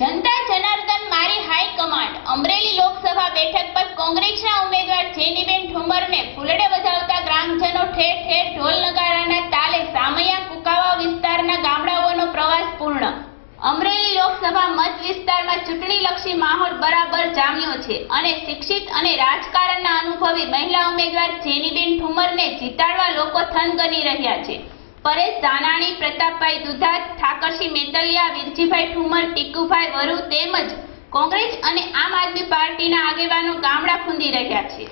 જનતા જનાર્દન મારી high command. Amreli Lok Sabha બેઠક પર કોંગ્રેસના ઉમેદવાર જેનીબેન ઠુમરને ફૂલડે વધાવતા ગ્રામજનો ઠેર ઠેર ઢોલ નગારાના તાલે સામૈયા કુકાવા વિસ્તારના ગામડાઓનો પ્રવાસ પૂર્ણ. અમરેલી લોકસભા મત વિસ્તારમાં ચૂંટણીલક્ષી માહોલ બરાબર જામ્યો છે અને શિક્ષિત અને રાજકારણના અનુભવી મહિલા ઉમેદવાર જેનીબેન ઠુમરને જીતાડવા લોકો થનગની રહ્યા છે. પરેશ ધાનાણી, પ્રતાપભાઈ દુધાત ઠાકરસિંહ મેટલિયા વિરજીભાઈ ઠુમર, ટીકુભાઈ વરુ તેમજ કોંગ્રેસ અને આમ આદમી પાર્ટીના આગેવાનો ગામડા ફૂંદી રહ્યા છે.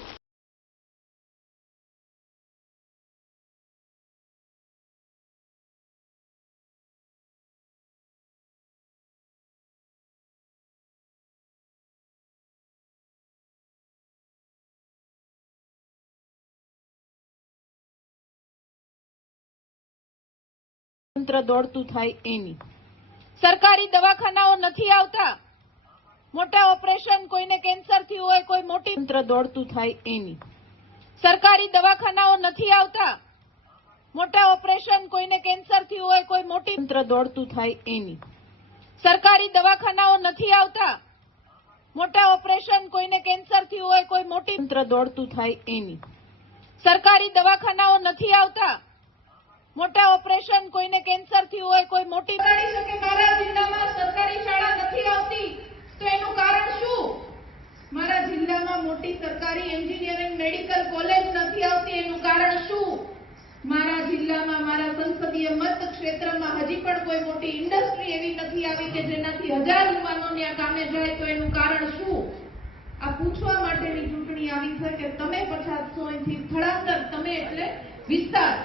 તંત્ર દોડતું થાય એની. સરકારી દવાખાનાઓ નથી આવતા. મોટા ઓપરેશન કોઈને કેન્સરથી હોય, કોઈ મોટી તંત્ર દોડતું થાય એની. સરકારી દવાખાનાઓ નથી આવતા. મોટા ઓપરેશન કોઈને કેન્સર થયું હોય, કોઈ મોટી તંત્ર દોડતું થાય એની. સરકારી દવાખાનાઓ નથી આવતા. મોટા ઓપરેશન કોઈને કેન્સર થયું હોય, કોઈ મોટી તંત્ર દોડતું થાય એની. સરકારી દવાખાનાઓ નથી આવતા. મોટા ઓપરેશન કોઈને કેન્સર થયું હોય, કોઈ મોટી જાણી શકે, મારા જિલ્લામાં સરકારી શાળા નથી આવતી, તો એનું કારણ શું? મારા જિલ્લામાં મોટી સરકારી એન્જિનિયરિંગ મેડિકલ કોલેજ નથી આવતી, એનું કારણ શું? મારા જિલ્લામાં, મારા સંસદીય મત ક્ષેત્રમાં હજી પણ કોઈ મોટી ઇન્ડસ્ટ્રી એવી નથી આવી કે જેનાથી હજાર યુવાનો ત્યાં કામે જાય, તો એનું કારણ શું? આ પૂછવા માટેની ચૂંટણી આવી છે કે તમે પછાતશો અહીંથી સ્થળાંતર, તમે એટલે વિસ્તાર.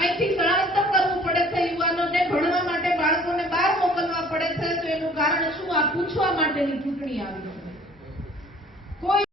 અહીંથી સ્થળાંતર કરવું પડે છે, યુવાનોને ભણવા માટે, બાળકોને બહાર મોકલવા પડે છે, તો એનું કારણ શું? આ પૂછવા માટેની ચૂંટણી આવી છે. કોઈ